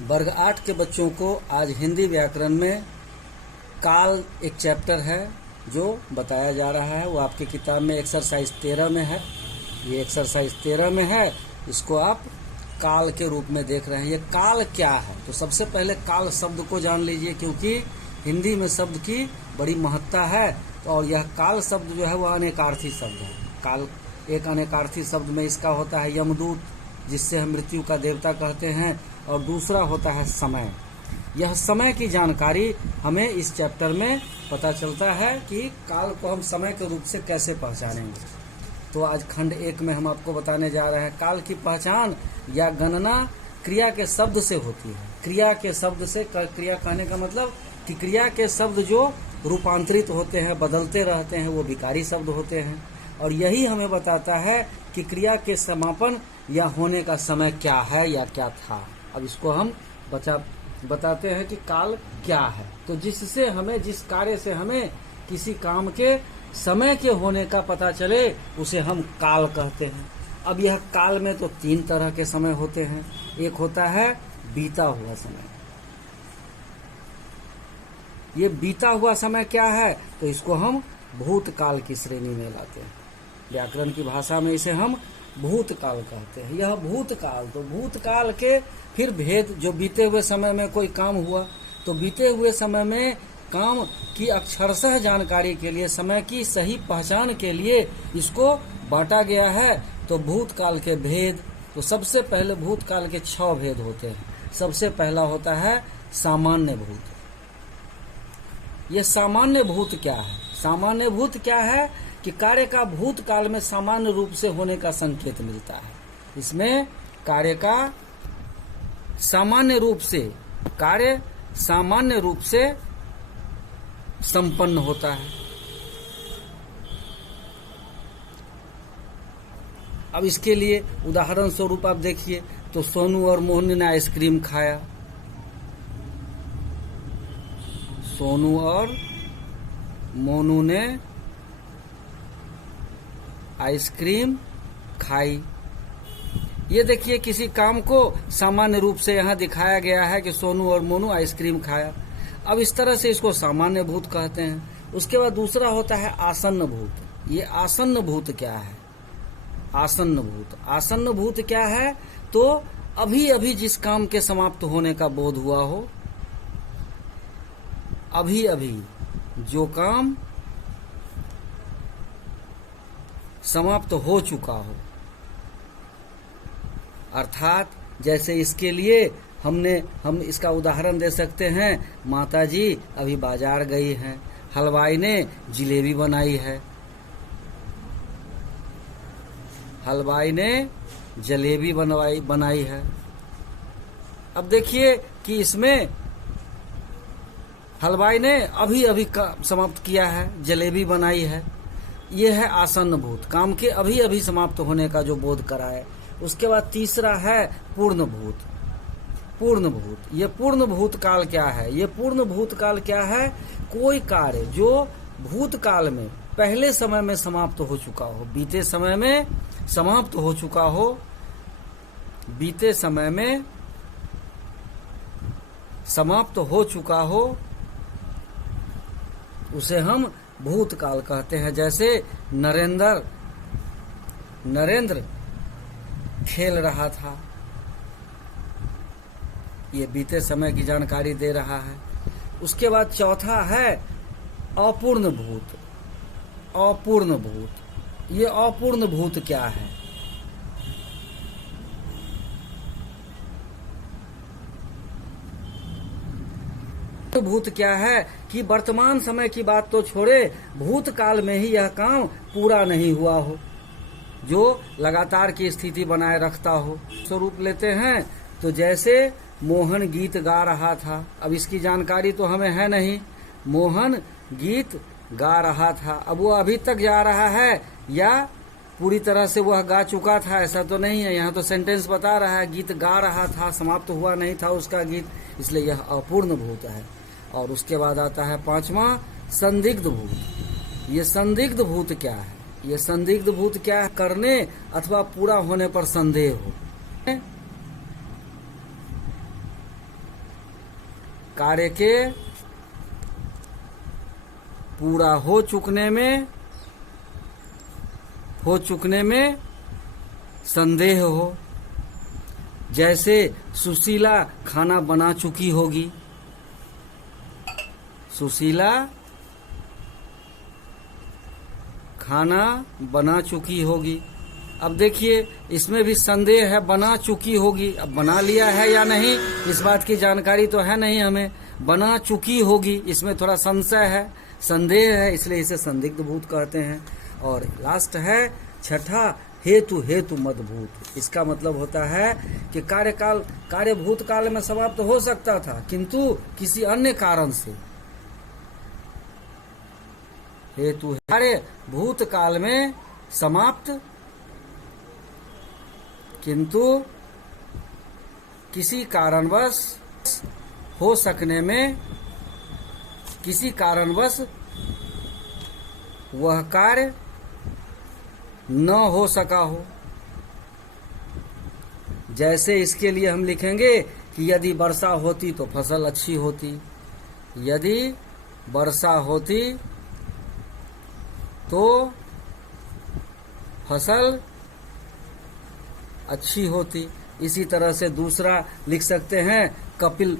वर्ग 8 के बच्चों को आज हिंदी व्याकरण में काल एक चैप्टर है जो बताया जा रहा है। वो आपकी किताब में एक्सरसाइज 13 में है। ये एक्सरसाइज 13 में है। इसको आप काल के रूप में देख रहे हैं। ये काल क्या है? तो सबसे पहले काल शब्द को जान लीजिए, क्योंकि हिंदी में शब्द की बड़ी महत्ता है। और यह काल शब्द जो है वह अनेकार्थी शब्द है। काल एक अनेकार्थी शब्द में इसका होता है यमदूत, जिससे हम मृत्यु का देवता कहते हैं, और दूसरा होता है समय। यह समय की जानकारी हमें इस चैप्टर में पता चलता है कि काल को हम समय के रूप से कैसे पहचानेंगे। तो आज खंड 1 में हम आपको बताने जा रहे हैं काल की पहचान या गणना क्रिया के शब्द से होती है। क्रिया के शब्द से, क्रिया कहने का मतलब कि क्रिया के शब्द जो रूपांतरित होते हैं, बदलते रहते हैं, वो विकारी शब्द होते हैं। और यही हमें बताता है कि क्रिया के समापन या होने का समय क्या है या क्या था। अब इसको हम बताते हैं कि काल क्या है। तो जिससे हमें, जिस कार्य से हमें किसी काम के समय के होने का पता चले, उसे हम काल कहते हैं। अब यह काल में तो 3 तरह के समय होते हैं। एक होता है बीता हुआ समय। ये बीता हुआ समय क्या है? तो इसको हम भूतकाल की श्रेणी में लाते हैं। व्याकरण की भाषा में इसे हम भूतकाल कहते हैं। यह भूतकाल, तो भूतकाल के फिर भेद, जो बीते हुए समय में कोई काम हुआ, तो बीते हुए समय में काम की अक्षरशः जानकारी के लिए, समय की सही पहचान के लिए इसको बांटा गया है। तो भूतकाल के भेद, तो सबसे पहले भूतकाल के 6 भेद होते हैं। सबसे पहला होता है सामान्य भूत। ये सामान्य भूत क्या है? सामान्य भूत क्या है कि कार्य का भूतकाल में सामान्य रूप से होने का संकेत मिलता है। इसमें कार्य का सामान्य रूप से, कार्य सामान्य रूप से संपन्न होता है। अब इसके लिए उदाहरण स्वरूप आप देखिए, तो सोनू और मोहन ने आइसक्रीम खाया। सोनू और मोनू ने आइसक्रीम खाई। ये देखिए, किसी काम को सामान्य रूप से यहाँ दिखाया गया है कि सोनू और मोनू आइसक्रीम खाया। अब इस तरह से इसको सामान्य भूत कहते हैं। उसके बाद दूसरा होता है आसन्न भूत। ये आसन्न भूत क्या है? आसन्न भूत, आसन्न भूत क्या है? तो अभी अभी जिस काम के समाप्त होने का बोध हुआ हो, अभी अभी जो काम समाप्त हो चुका हो। अर्थात जैसे इसके लिए हम इसका उदाहरण दे सकते हैं। माताजी अभी बाजार गई हैं, हलवाई ने जिलेबी बनाई है। हलवाई ने जलेबी बनाई है। अब देखिए कि इसमें हलवाई ने अभी अभी समाप्त किया है, जलेबी बनाई है। ये है आसन्न भूत, काम के अभी अभी समाप्त होने का जो बोध कराए। उसके बाद तीसरा है पूर्ण भूत। पूर्ण भूत, ये पूर्ण भूतकाल क्या है? ये पूर्ण भूतकाल क्या है? कोई कार्य जो भूतकाल में, पहले समय में समाप्त हो चुका हो, बीते समय में समाप्त हो चुका हो, बीते समय में समाप्त हो चुका हो, उसे हम भूतकाल कहते हैं। जैसे नरेंद्र खेल रहा था, ये बीते समय की जानकारी दे रहा है। उसके बाद चौथा है अपूर्ण भूत। अपूर्ण भूत, ये अपूर्ण भूत क्या है? भूत क्या है कि वर्तमान समय की बात तो छोड़े, भूतकाल में ही यह काम पूरा नहीं हुआ हो, जो लगातार की स्थिति बनाए रखता हो। स्वरूप लेते हैं, तो जैसे मोहन गीत गा रहा था। अब इसकी जानकारी तो हमें है नहीं। मोहन गीत गा रहा था, अब वो अभी तक जा रहा है या पूरी तरह से वह गा चुका था, ऐसा तो नहीं है। यहाँ तो सेंटेंस बता रहा है गीत गा रहा था, समाप्त हुआ नहीं था उसका गीत, इसलिए यह अपूर्ण भूत है। और उसके बाद आता है 5वां संदिग्ध भूत। ये संदिग्ध भूत क्या है? ये संदिग्ध भूत क्या है? करने अथवा पूरा होने पर संदेह हो। कार्य के पूरा हो चुकने में संदेह हो। जैसे सुशीला खाना बना चुकी होगी, सुशीला खाना बना चुकी होगी। अब देखिए इसमें भी संदेह है, बना चुकी होगी। अब बना लिया है या नहीं इस बात की जानकारी तो है नहीं हमें। बना चुकी होगी इसमें थोड़ा संशय है, संदेह है, इसलिए इसे संदिग्ध भूत कहते हैं। और लास्ट है छठा, हेतु मदभूत। इसका मतलब होता है कि कार्य भूतकाल में समाप्त हो सकता था किंतु किसी अन्य कारण से। हेतु कार्य भूतकाल में समाप्त किंतु किसी कारणवश हो सकने में, किसी कारणवश वह कार्य न हो सका हो। जैसे इसके लिए हम लिखेंगे कि यदि वर्षा होती तो फसल अच्छी होती, यदि वर्षा होती तो फसल अच्छी होती। इसी तरह से दूसरा लिख सकते हैं, कपिल